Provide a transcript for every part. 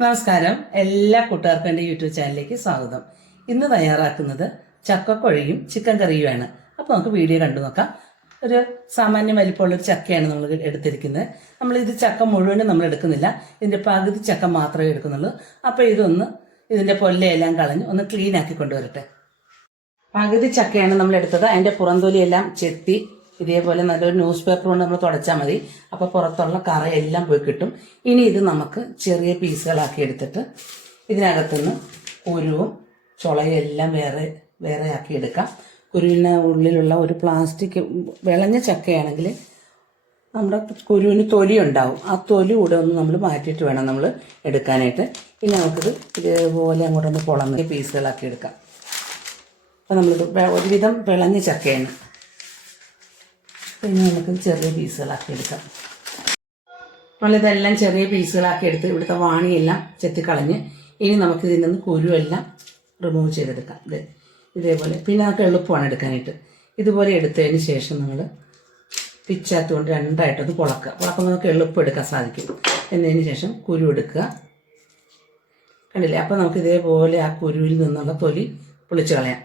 നമസ്കാരം, എല്ലാ കൂട്ടുകാർക്കും എൻ്റെ യൂട്യൂബ് ചാനലിലേക്ക് സ്വാഗതം. ഇന്ന് തയ്യാറാക്കുന്നത് ചക്കക്കൊഴിയും ചിക്കൻ കറിയുമാണ്. അപ്പോൾ നമുക്ക് വീഡിയോ കണ്ടു നോക്കാം. ഒരു സാമാന്യ വലിപ്പമുള്ളൊരു ചക്കയാണ് നമ്മൾ എടുത്തിരിക്കുന്നത്. നമ്മളിത് ചക്ക മുഴുവനും നമ്മൾ എടുക്കുന്നില്ല, ഇതിൻ്റെ പകുതി ചക്ക മാത്രമേ എടുക്കുന്നുള്ളൂ. അപ്പോൾ ഇതിൻ്റെ പൊല്ലയെല്ലാം കളഞ്ഞ് ഒന്ന് ക്ലീൻ ആക്കി കൊണ്ടുവരട്ടെ. പകുതി ചക്കയാണ് നമ്മൾ എടുത്തത്. അതിൻ്റെ പുറംതൊലിയെല്ലാം ചെത്തി ഇതേപോലെ നല്ലൊരു ന്യൂസ് പേപ്പർ കൊണ്ട് നമ്മൾ തുടച്ചാൽ മതി. അപ്പോൾ പുറത്തുള്ള കറയെല്ലാം പോയി കിട്ടും. ഇനി ഇത് നമുക്ക് ചെറിയ പീസുകളാക്കി എടുത്തിട്ട് ഇതിനകത്തുനിന്ന് കുരുവും ചുളയും എല്ലാം വേറെ ആക്കി എടുക്കാം. കുരുവിന് ഉള്ളിലുള്ള ഒരു പ്ലാസ്റ്റിക് വിളഞ്ഞ ചക്കയാണെങ്കിൽ നമ്മുടെ കുരുവിന് തൊലി ഉണ്ടാവും. ആ തൊലി കൂടെ ഒന്ന് നമ്മൾ മാറ്റിയിട്ട് വേണം നമ്മൾ എടുക്കാനായിട്ട്. ഇനി നമുക്കിത് ഇതേപോലെ അങ്ങോട്ടൊന്ന് പൊളന്ന് പീസുകളാക്കി എടുക്കാം. അപ്പോൾ നമ്മളിത് ഒരുവിധം വിളഞ്ഞ ചക്കയാണ്. പിന്നെ നമുക്ക് ചെറിയ പീസുകളാക്കി എടുക്കാം. നമ്മളിതെല്ലാം ചെറിയ പീസുകളാക്കി എടുത്ത് ഇവിടുത്തെ വാണിയെല്ലാം ചെത്തിക്കളഞ്ഞ് ഇനി നമുക്ക് ഇതിൽ നിന്ന് കുരുവെല്ലാം റിമൂവ് ചെയ്തെടുക്കാം. ഇതേപോലെ പിന്നെ നമുക്ക് എളുപ്പമാണ് എടുക്കാനായിട്ട്. ഇതുപോലെ എടുത്തതിന് ശേഷം നമ്മൾ പിച്ചാത്തുകൊണ്ട് രണ്ടായിട്ടൊന്ന് പുളക്കുമ്പോൾ നമുക്ക് എളുപ്പം എടുക്കാൻ സാധിക്കും. എന്നതിന് ശേഷം കുരു എടുക്കുക. കണ്ടില്ലേ? അപ്പോൾ നമുക്ക് ഇതേപോലെ ആ കുരുവിൽ നിന്നുള്ള തൊലി പൊളിച്ച് കളയാം.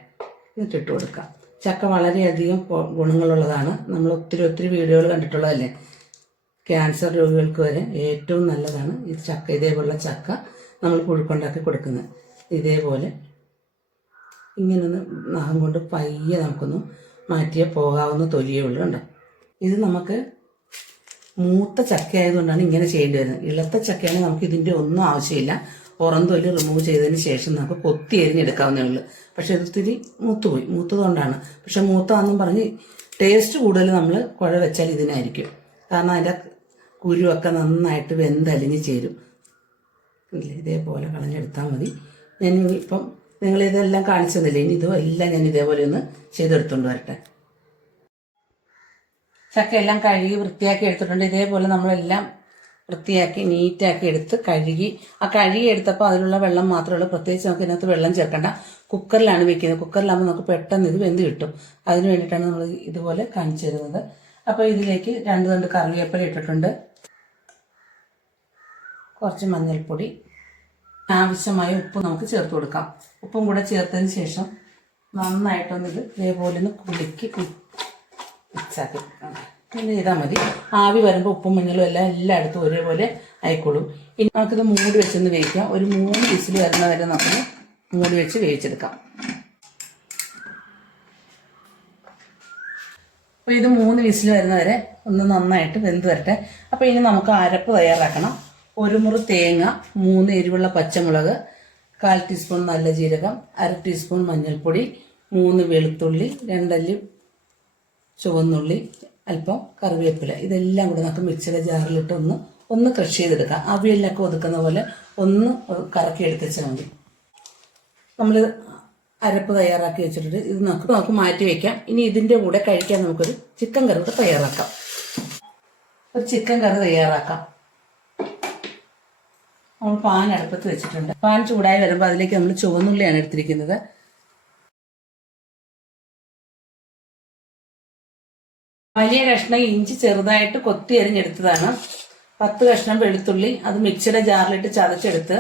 എന്നിട്ടിട്ട് കൊടുക്കാം. ചക്ക വളരെയധികം ഗുണങ്ങളുള്ളതാണ്. നമ്മൾ ഒത്തിരി വീഡിയോകൾ കണ്ടിട്ടുള്ളതല്ലേ. ക്യാൻസർ രോഗികൾക്ക് വരെ ഏറ്റവും നല്ലതാണ് ഈ ചക്ക. ഇതേപോലുള്ള ചക്ക നമ്മൾ പുഴുക്കുണ്ടാക്കി കൊടുക്കുന്നത്. ഇതേപോലെ ഇങ്ങനൊന്ന് നഖം കൊണ്ട് പയ്യെ നമുക്കൊന്ന് മാറ്റിയേ പോകാവുന്ന തൊലിയേ ഉള്ളൂ. കണ്ടോ? ഇത് നമുക്ക് മൂത്ത ചക്ക ആയതുകൊണ്ടാണ് ഇങ്ങനെ ചെയ്യേണ്ടി വരുന്നത്. ഇളത്ത ചക്കയാണെങ്കിൽ നമുക്ക് ഇതിൻ്റെ ഒന്നും ആവശ്യമില്ല. പുറംതൊലി റിമൂവ് ചെയ്തതിന് ശേഷം നമുക്ക് കൊത്തി എരിഞ്ഞെടുക്കാവുന്നേ ഉള്ളൂ. പക്ഷെ ഇതൊത്തിരി മൂത്തതുകൊണ്ടാണ്. പക്ഷെ മൂത്താന്നും പറഞ്ഞ് ടേസ്റ്റ് കൂടുതൽ നമ്മൾ കുഴ വെച്ചാൽ ഇതിനായിരിക്കും. കാരണം അതിൻ്റെ കുരുവൊക്കെ നന്നായിട്ട് വെന്തലിഞ്ഞ് ചേരും. ഇതേപോലെ കളഞ്ഞെടുത്താൽ മതി. ഞാൻ ഇപ്പം നിങ്ങളിതെല്ലാം കാണിച്ചു തന്നില്ലേ, ഇനി ഇതെല്ലാം ഞാൻ ഇതേപോലെ ഒന്ന് ചെയ്തെടുത്തുകൊണ്ട് വരട്ടെ. ചക്കയെല്ലാം കഴുകി വൃത്തിയാക്കി എടുത്തിട്ടുണ്ട്. ഇതേപോലെ നമ്മളെല്ലാം വൃത്തിയാക്കി നീറ്റാക്കി എടുത്ത് കഴുകി എടുത്തപ്പോൾ അതിലുള്ള വെള്ളം മാത്രമേ ഉള്ളൂ. പ്രത്യേകിച്ച് നമുക്ക് ഇതിനകത്ത് വെള്ളം ചേർക്കണ്ട. കുക്കറിലാണ് വെക്കുന്നത്. കുക്കറിലാകുമ്പോൾ നമുക്ക് പെട്ടെന്ന് ഇത് വെന്ത് കിട്ടും. അതിന് വേണ്ടിയിട്ടാണ് നമ്മൾ ഇതുപോലെ കാണിച്ചു തരുന്നത്. അപ്പോൾ ഇതിലേക്ക് 2 തണ്ട് കറിവേപ്പില ഇട്ടിട്ടുണ്ട്. കുറച്ച് മഞ്ഞൾപ്പൊടി, ആവശ്യമായ ഉപ്പ് നമുക്ക് ചേർത്ത് കൊടുക്കാം. ഉപ്പും കൂടെ ചേർത്തതിന് ശേഷം നന്നായിട്ടൊന്ന് ഇതേപോലെ ഒന്ന് കുലുക്കി മിക്സാക്കി പിന്നെ ചെയ്താൽ മതി. ആവി വരുമ്പോൾ ഉപ്പും മഞ്ഞളും എല്ലായിടത്തും ഒരേപോലെ ആയിക്കോളും. ഇനി നമുക്കിത് മൂടി വെച്ചൊന്ന് വേവിക്കാം. ഒരു 3 വിസിൽ വരുന്ന വരെ നമുക്ക് മൂടി വെച്ച് വേവിച്ചെടുക്കാം. അപ്പോൾ ഇത് 3 വിസിൽ വരുന്ന വരെ ഒന്ന് നന്നായിട്ട് വെന്ത് വരട്ടെ. അപ്പോൾ ഇനി നമുക്ക് അരപ്പ് തയ്യാറാക്കണം. 1 മുറി തേങ്ങ, 3 എരിവുള്ള പച്ചമുളക്, 1/4 ടീസ്പൂൺ നല്ല ജീരകം, 1/2 ടീസ്പൂൺ മഞ്ഞൾപ്പൊടി, 3 വെളുത്തുള്ളി, 2 അല്ലി ചുവന്നുള്ളി, അല്പം കറിവേപ്പില. ഇതെല്ലാം കൂടെ നമുക്ക് മിക്സിയുടെ ജാറിലിട്ട് ഒന്ന് ക്രഷ് ചെയ്തെടുക്കാം. അവിയലിനൊക്കെ ഒതുക്കുന്ന പോലെ ഒന്ന് കറക്കി എടുത്തുവെച്ചാൽ മതി. നമ്മൾ അരപ്പ് തയ്യാറാക്കി വെച്ചിട്ടുണ്ട്. ഇത് നമുക്ക് മാറ്റി വയ്ക്കാം. ഇനി ഇതിൻ്റെ കൂടെ കഴിക്കാൻ നമുക്കൊരു ചിക്കൻ കറി കൂടെ തയ്യാറാക്കാം. ഒരു ചിക്കൻ കറി തയ്യാറാക്കാം. നമ്മൾ പാൻ അടുപ്പത്ത് വെച്ചിട്ടുണ്ട്. പാൻ ചൂടായി വരുമ്പോൾ അതിലേക്ക് നമ്മൾ ചുവന്നുള്ളിയാണ് എടുത്തിരിക്കുന്നത്. വലിയ കഷ്ണം ഇഞ്ചി ചെറുതായിട്ട് കൊത്തി അരിഞ്ഞെടുത്തതാണ്. 10 കഷ്ണം വെളുത്തുള്ളി, അത് മിക്സിയുടെ ജാറിലിട്ട് ചതച്ചെടുത്ത്,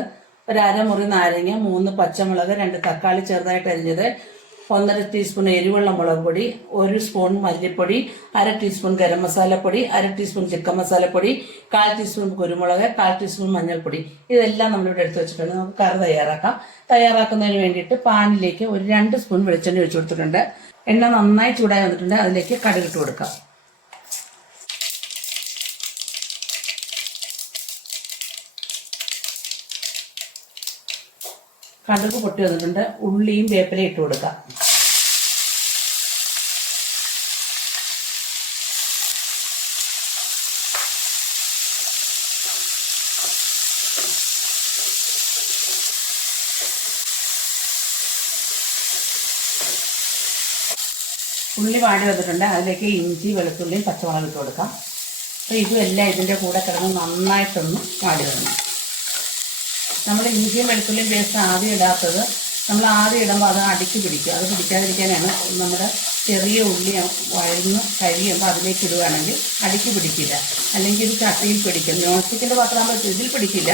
1/2 മുറി നാരങ്ങ, 3 പച്ചമുളക്, 2 തക്കാളി ചെറുതായിട്ട് അരിഞ്ഞത്, 1.5 ടീസ്പൂൺ എരിവുള്ള മുളക് പൊടി, 1 സ്പൂൺ മല്ലിപ്പൊടി, 1/2 ടീസ്പൂൺ ഗരം മസാലപ്പൊടി, 1/2 ടീസ്പൂൺ ചിക്കൻ മസാലപ്പൊടി, 1/4 ടീസ്പൂൺ കുരുമുളക്, 1/4 ടീസ്പൂൺ മഞ്ഞൾപ്പൊടി. ഇതെല്ലാം നമ്മളിവിടെ എടുത്ത് വെച്ചിട്ടുണ്ട്. നമുക്ക് കറി തയ്യാറാക്കാം. തയ്യാറാക്കുന്നതിന് വേണ്ടിയിട്ട് പാനിലേക്ക് ഒരു 2 സ്പൂൺ വെളിച്ചെണ്ണ ഒഴിച്ചു കൊടുത്തിട്ടുണ്ട്. എണ്ണ നന്നായി ചൂടായി വന്നിട്ടുണ്ട്. അതിലേക്ക് കടുകിട്ട് കൊടുക്കാം. കടുക് പൊട്ടി വന്നിട്ടുണ്ട്. ഉള്ളിയും വേപ്പിലയും ഇട്ട് കൊടുക്കാം. ഉള്ളി വാടി വന്നിട്ടുണ്ട്. അതിലേക്ക് ഇഞ്ചി, വെളുത്തുള്ളിയും പച്ചമുളകും ഇട്ട് കൊടുക്കാം. അപ്പോൾ ഇതുമെല്ലാം ഇതിൻ്റെ കൂടെ കിടന്ന് നന്നായിട്ടൊന്ന് വാടി വരണം. നമ്മൾ ഇഞ്ചിയും വെളുത്തുള്ളിയും പേസ്റ്റ് ആദ്യം ഇടാത്തത്, നമ്മൾ ആദ്യം ഇടുമ്പോൾ അത് അടുക്കി പിടിക്കും. അത് പിടിക്കാതിരിക്കാനാണ് നമ്മുടെ ചെറിയ ഉള്ളി വഴന്ന് കഴിയുമ്പോൾ അതിലേക്ക് ഇടുകയാണെങ്കിൽ അടുക്കി പിടിക്കില്ല. അല്ലെങ്കിൽ ഇത് ചട്ടിയിൽ പിടിക്കും. നോൺ സ്റ്റിക്കിൻ്റെ പാത്രമാകുമ്പോൾ ഇതിൽ പിടിക്കില്ല.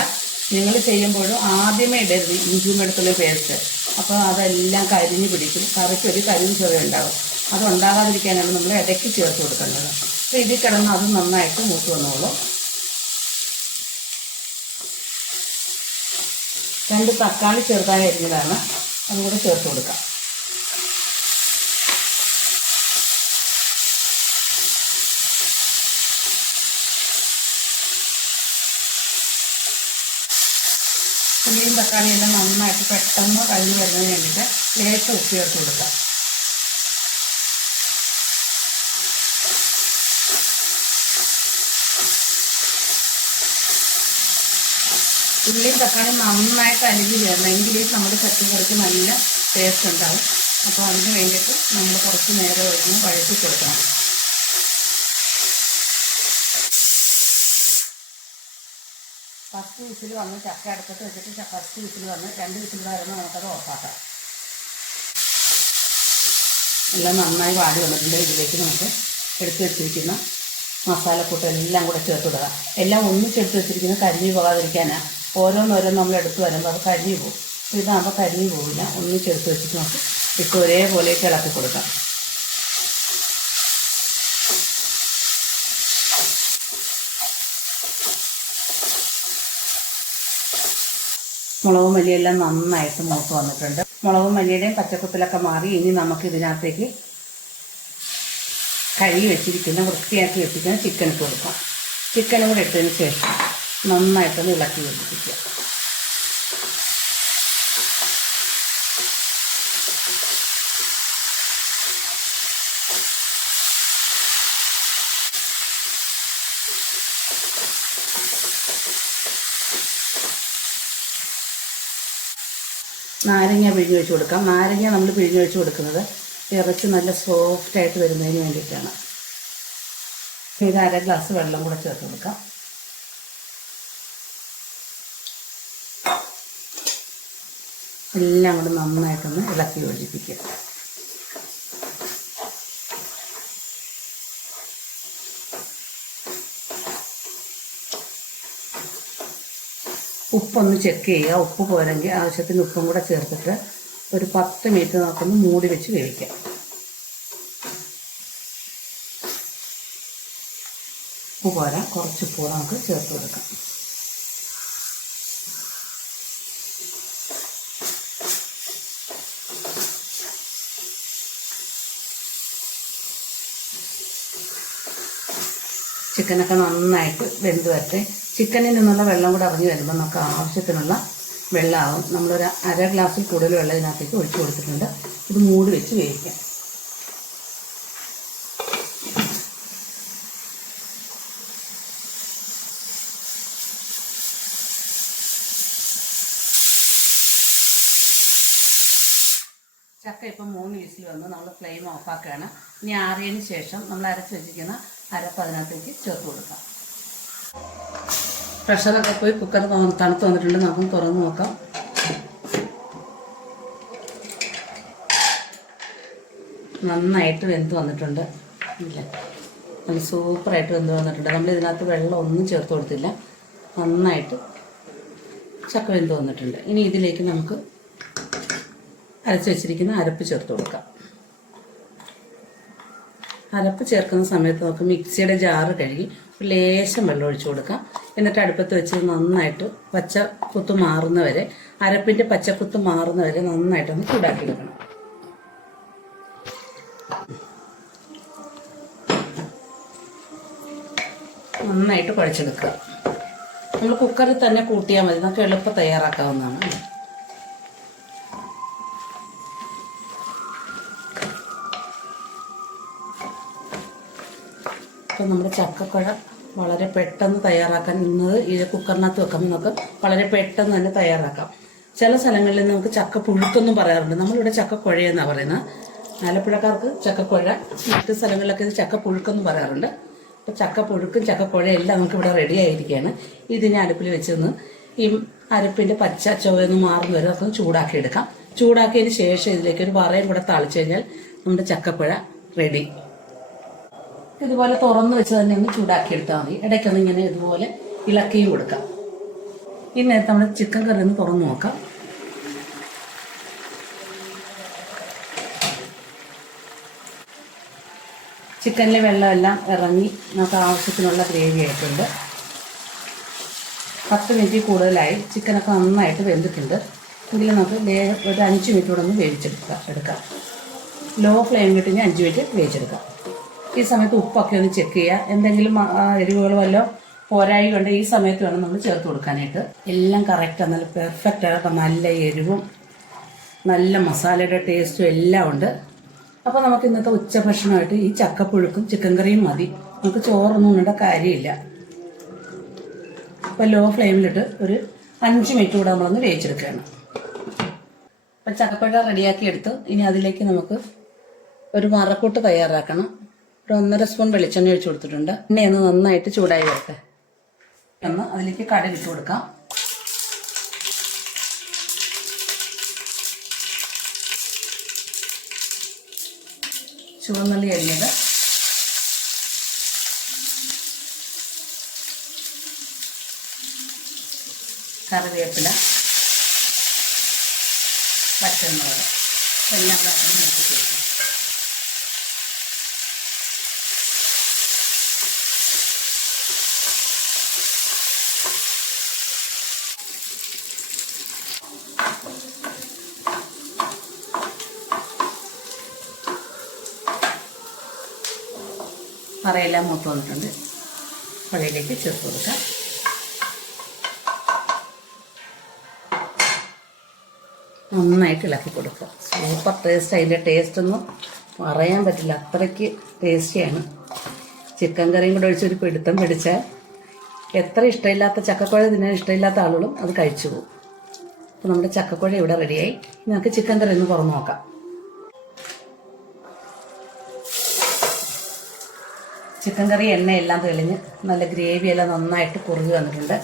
നിങ്ങൾ ചെയ്യുമ്പോഴും ആദ്യമേ ഇടരുത് ഇഞ്ചിയും വെളുത്തുള്ളി പേസ്റ്റ്. അപ്പോൾ അതെല്ലാം കരിഞ്ഞ് പിടിക്കും, കറിക്ക് ഒരു കരിഞ്ഞ് ചെറിയ ഉണ്ടാകും. അത് ഉണ്ടാകാതിരിക്കാനാണ് നമ്മൾ ഇടയ്ക്ക് ചേർത്ത് കൊടുക്കേണ്ടത്. അപ്പോൾ ഇതിൽ കിടന്ന് അത് നന്നായിട്ട് മൂത്ത് വന്നോളും. 2 തക്കാളി ചെറുതായി അരിഞ്ഞതാണ്, അതുകൂടെ ചേർത്ത് കൊടുക്കാം. ഉള്ളിയും തക്കാളിയെല്ലാം നന്നായിട്ട് പെട്ടെന്ന് കഴിഞ്ഞ് വരുന്നതിന് വേണ്ടിയിട്ട് ലേശം ഉപ്പ് ചേർത്ത് കൊടുക്കാം. ഉള്ളിയും തക്കാളിയും നന്നായിട്ട് അരിഞ്ഞ് ചേരണം, എങ്കിലും നമ്മുടെ പച്ചക്കറിക്ക് നല്ല ടേസ്റ്റ് ഉണ്ടാവും. അപ്പോൾ അതിന് വേണ്ടിയിട്ട് നമ്മൾ കുറച്ച് നേരം ഒന്ന് വഴറ്റി കൊടുക്കണം. ഫസ്റ്റ് വിസിൽ വന്ന് ചക്ക അടുപ്പത്ത് വെച്ചിട്ട് ഫസ്റ്റ് വിസിൽ വന്ന് 2 വിസിൽ വരുമ്പോൾ നമുക്കത് ഓഫാക്കാം. എല്ലാം നന്നായി വാടി വന്നിട്ടുണ്ട്. ഇതിലേക്ക് നമുക്ക് എടുത്ത് വെച്ചിരിക്കുന്ന മസാലക്കൂട്ട് എല്ലാം കൂടെ ചേർത്തിടുക. എല്ലാം ഒന്നിച്ചെടുത്ത് വെച്ചിരിക്കുന്ന കരിഞ്ഞു പോകാതിരിക്കാനാണ്. ഓരോന്നോരോന്ന് നമ്മൾ എടുത്ത് വരുമ്പോൾ അത് കരിഞ്ഞു പോകും. ഇതാകുമ്പോൾ കരിഞ്ഞു പോകില്ല. ഒന്നിച്ചെടുത്ത് വെച്ചിട്ട് നമുക്ക് ഇട്ട് ഒരേപോലെ ഇളക്കി കൊടുക്കാം. മുളകും മല്ലിയെല്ലാം നന്നായിട്ട് മൂത്ത് വന്നിട്ടുണ്ട്. മുളകും മല്ലിയുടെയും പച്ചക്കുത്തിലൊക്കെ മാറി ഇനി നമുക്ക് ഇതിനകത്തേക്ക് കഴുകി വെച്ചിരിക്കുന്ന വൃത്തിയാക്കി വെച്ചിരിക്കുന്ന ചിക്കൻ ഇട്ട് കൊടുക്കാം. ചിക്കനും കൂടെ ഇട്ടതിന് ശേഷം നന്നായിട്ടൊന്ന് ഇളക്കി വെച്ചിരിക്കുക. നാരങ്ങ പിഴിഞ്ഞ് വെച്ച് കൊടുക്കാം. നാരങ്ങ നമ്മൾ പിഴിഞ്ഞ് വെച്ച് കൊടുക്കുന്നത് ഇറച്ചി നല്ല സോഫ്റ്റായിട്ട് വരുന്നതിന് വേണ്ടിയിട്ടാണ്. ഇത് 1/2 ഗ്ലാസ് വെള്ളം കൂടെ ചേർത്ത് കൊടുക്കാം. എല്ലാം കൂടെ നന്നായിട്ടൊന്ന് ഇളക്കി യോജിപ്പിക്കുക. ഉപ്പൊന്ന് ചെക്ക് ചെയ്യുക. ഉപ്പ് പോരെങ്കിൽ ആവശ്യത്തിന് ഉപ്പും കൂടെ ചേർത്തിട്ട് ഒരു 10 മിനിറ്റ് നമുക്കൊന്ന് മൂടി വെച്ച് വേവിക്കാം. ഉപ്പ് പോരാ, കുറച്ച് ഉപ്പ് നമുക്ക് ചേർത്ത് കൊടുക്കാം. ചിക്കനൊക്കെ നന്നായിട്ട് വെന്ത് വരട്ടെ. ചിക്കനിൽ നിന്നുള്ള വെള്ളം കൂടെ ഇറങ്ങി വരുമ്പോൾ നമുക്ക് ആവശ്യത്തിനുള്ള വെള്ളമാവും. നമ്മളൊരു 1/2 ഗ്ലാസ്സിൽ കൂടുതൽ വെള്ളം ഇതിനകത്തേക്ക് ഒഴിച്ചു കൊടുത്തിട്ടുണ്ട്. ഇത് മൂടി വെച്ച് വേവിക്കാം. ചക്ക ഇപ്പം 3 വിസിൽ വന്ന് നമ്മൾ ഫ്ലെയിം ഓഫാക്കുകയാണ്. ഇനി ആറിയതിന് ശേഷം നമ്മൾ അരച്ച് വെച്ചിരിക്കുന്ന അരപ്പ് അതിനകത്തേക്ക് ചേർത്ത് കൊടുക്കാം. പ്രഷറൊക്കെ പോയി കുക്കർ തണുത്ത് വന്നിട്ടുണ്ട്. നമുക്ക് തുറന്ന് നോക്കാം. നന്നായിട്ട് വെന്ത് വന്നിട്ടുണ്ട്. ഇല്ല, നല്ല സൂപ്പറായിട്ട് വെന്ത് വന്നിട്ടുണ്ട്. നമ്മൾ ഇതിനകത്ത് വെള്ളം ഒന്നും ചേർത്ത് കൊടുത്തില്ല. നന്നായിട്ട് ചക്ക വെന്ത് വന്നിട്ടുണ്ട്. ഇനി ഇതിലേക്ക് നമുക്ക് അരച്ച് വെച്ചിരിക്കുന്ന അരപ്പ് ചേർത്ത് കൊടുക്കാം. അരപ്പ് ചേർക്കുന്ന സമയത്ത് നമുക്ക് മിക്സിയുടെ ജാറ് കഴുകി ലേശം വെള്ളം ഒഴിച്ചു കൊടുക്കാം. എന്നിട്ട് അടുപ്പത്ത് വെച്ച് നന്നായിട്ട് പച്ചക്കുത്ത് മാറുന്നവരെ, അരപ്പിൻ്റെ പച്ചക്കുത്ത് മാറുന്നവരെ നന്നായിട്ടൊന്ന് ചൂടാക്കി എടുക്കണം. നന്നായിട്ട് കുഴച്ചെടുക്കുക. നമ്മൾ കുക്കറിൽ തന്നെ കൂട്ടിയാൽ മതി. നമുക്ക് എളുപ്പം തയ്യാറാക്കാവുന്നതാണ്. അപ്പം നമ്മുടെ ചക്കക്കുഴ വളരെ പെട്ടെന്ന് തയ്യാറാക്കാൻ ഇന്നത് ഈ കുക്കറിനകത്ത് വെക്കുമ്പോൾ നമുക്ക് വളരെ പെട്ടെന്ന് തന്നെ തയ്യാറാക്കാം. ചില സ്ഥലങ്ങളിൽ നമുക്ക് ചക്ക പുഴുക്കെന്നും പറയാറുണ്ട്. നമ്മളിവിടെ ചക്കക്കുഴയെന്നാണ് പറയുന്നത്. ആലപ്പുഴക്കാർക്ക് ചക്കക്കുഴ, മറ്റു സ്ഥലങ്ങളിലൊക്കെ ഇത് ചക്ക പുഴുക്കെന്ന് പറയാറുണ്ട്. അപ്പോൾ ചക്ക പുഴുക്കും ചക്കക്കുഴയും എല്ലാം നമുക്കിവിടെ റെഡി ആയിരിക്കുകയാണ്. ഇതിനെ അടുപ്പിൽ വെച്ചൊന്ന് ഈ അരപ്പിൻ്റെ പച്ച ചുവന്ന് മാറുന്ന വരെ നമുക്ക് ചൂടാക്കി എടുക്കാം. ചൂടാക്കിയതിന് ശേഷം ഇതിലേക്ക് ഒരു വറയും കൂടെ തളിച്ചു കഴിഞ്ഞാൽ നമ്മുടെ ചക്കക്കുഴ റെഡി. ഇതുപോലെ തുറന്ന് വെച്ച് തന്നെ ഒന്ന് ചൂടാക്കി എടുത്താൽ മതി. ഇടയ്ക്കൊന്ന് ഇങ്ങനെ ഇതുപോലെ ഇളക്കിയും കൊടുക്കാം. ഈ നേരത്തെ നമ്മൾ ചിക്കൻ കറി ഒന്ന് തുറന്ന് നോക്കാം. ചിക്കനിലെ വെള്ളമെല്ലാം ഇറങ്ങി നമുക്ക് ആവശ്യത്തിനുള്ള ഗ്രേവി ആയിട്ടുണ്ട്. 10 മിനിറ്റ് കൂടുതലായി. ചിക്കനൊക്കെ നന്നായിട്ട് വെന്തിട്ടുണ്ട്. എങ്കിലും നമുക്ക് ഒരു 5 മിനിറ്റ് കൂടെ ഒന്ന് എടുക്കാം. ലോ ഫ്ലെയിമിലിട്ട് 5 മിനിറ്റ് വേവിച്ചെടുക്കാം. ഈ സമയത്ത് ഉപ്പൊക്കെ ഒന്ന് ചെക്ക് ചെയ്യുക. എന്തെങ്കിലും എരിവുകൾ വല്ലതും പോരായി കൊണ്ട് ഈ സമയത്ത് വേണം നമ്മൾ ചേർത്ത് കൊടുക്കാനായിട്ട്. എല്ലാം കറക്റ്റാണ്, നല്ല പെർഫെക്റ്റ് ആയിട്ട് നല്ല എരിവും നല്ല മസാലയുടെ ടേസ്റ്റും എല്ലാം ഉണ്ട്. അപ്പോൾ നമുക്ക് ഇന്നത്തെ ഉച്ചഭക്ഷണമായിട്ട് ഈ ചക്കപ്പുഴുക്കും ചിക്കൻ കറിയും മതി. നമുക്ക് ചോറൊന്നും ഉണ്ട കാര്യമില്ല. അപ്പോൾ ലോ ഫ്ലെയിമിലിട്ട് ഒരു 5 മിനിറ്റ് കൂടെ നമ്മളൊന്ന് വേവിച്ചെടുക്കുകയാണ്. അപ്പം ചക്കപ്പഴ റെഡിയാക്കി എടുത്ത് ഇനി അതിലേക്ക് നമുക്ക് ഒരു മറക്കൂട്ട് തയ്യാറാക്കണം. ഒരു 1.5 സ്പൂൺ വെളിച്ചെണ്ണ ഒഴിച്ച് കൊടുത്തിട്ടുണ്ട്. എണ്ണയൊന്ന് നന്നായിട്ട് ചൂടായി വരട്ടെ. ഒന്ന് അതിലേക്ക് കടുക് ഇട്ട് കൊടുക്കാം. ചുവന്നുള്ളി അരിഞ്ഞത്, കറിവേപ്പില, പച്ചമുളക് എല്ലാം കൂടെ നോക്കി ചേർക്കും. കറിയെല്ലാം മൂത്ത് വന്നിട്ടുണ്ട്. പുഴയിലേക്ക് ചേർത്ത് കൊടുക്കാം. നന്നായിട്ട് ഇളക്കി കൊടുക്കുക. Super taste. അതിൻ്റെ ടേസ്റ്റൊന്നും പറയാൻ പറ്റില്ല, അത്രയ്ക്ക് ടേസ്റ്റിയാണ്. ചിക്കൻ കറിയും കൂടെ ഒഴിച്ചൊരു പിടുത്തം പിടിച്ചാൽ എത്ര ഇഷ്ടമില്ലാത്ത ചക്കക്കുഴ തിന്നാൻ ഇഷ്ടമില്ലാത്ത ആളുകളും അത് കഴിച്ചു പോകും. അപ്പോൾ നമ്മുടെ ചക്കക്കുഴ ഇവിടെ റെഡിയായി. നമുക്ക് ചിക്കൻ കറി ഒന്ന് തുറന്ന് നോക്കാം. ചിക്കൻ കറി എണ്ണയെല്ലാം തെളിഞ്ഞ് നല്ല ഗ്രേവിയെല്ലാം നന്നായിട്ട് കുറുകി വന്നിട്ടുണ്ട്.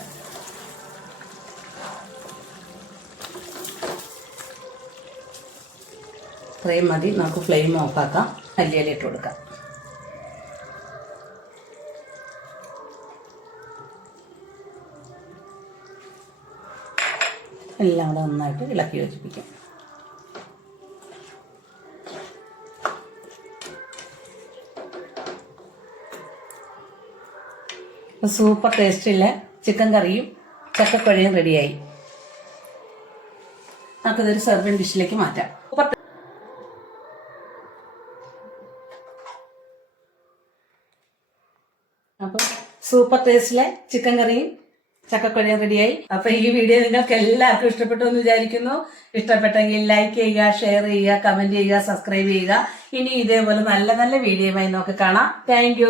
ഇത്രയും മതി. നമുക്ക് ഫ്ലെയിം ഓഫാക്കാം. മല്ലിയില ഇട്ട് കൊടുക്കാം. എല്ലാം കൂടെ നന്നായിട്ട് ഇളക്കി യോജിപ്പിക്കാം. സൂപ്പർ ടേസ്റ്റുള്ള ചിക്കൻ കറിയും ചക്കക്കുഴയും റെഡിയായി. നമുക്കിതൊരു സെർവിങ് ഡിഷിലേക്ക് മാറ്റാം. അപ്പോൾ സൂപ്പർ ടേസ്റ്റിലെ ചിക്കൻ കറിയും ചക്കക്കുഴയും റെഡിയായി. അപ്പോൾ ഈ വീഡിയോ നിങ്ങൾക്ക് എല്ലാവർക്കും ഇഷ്ടപ്പെട്ടു എന്ന് വിചാരിക്കുന്നു. ഇഷ്ടപ്പെട്ടെങ്കിൽ ലൈക്ക് ചെയ്യുക, ഷെയർ ചെയ്യുക, കമന്റ് ചെയ്യുക, സബ്സ്ക്രൈബ് ചെയ്യുക. ഇനി ഇതേപോലെ നല്ല നല്ല വീഡിയോയുമായി നമുക്ക് കാണാം. താങ്ക്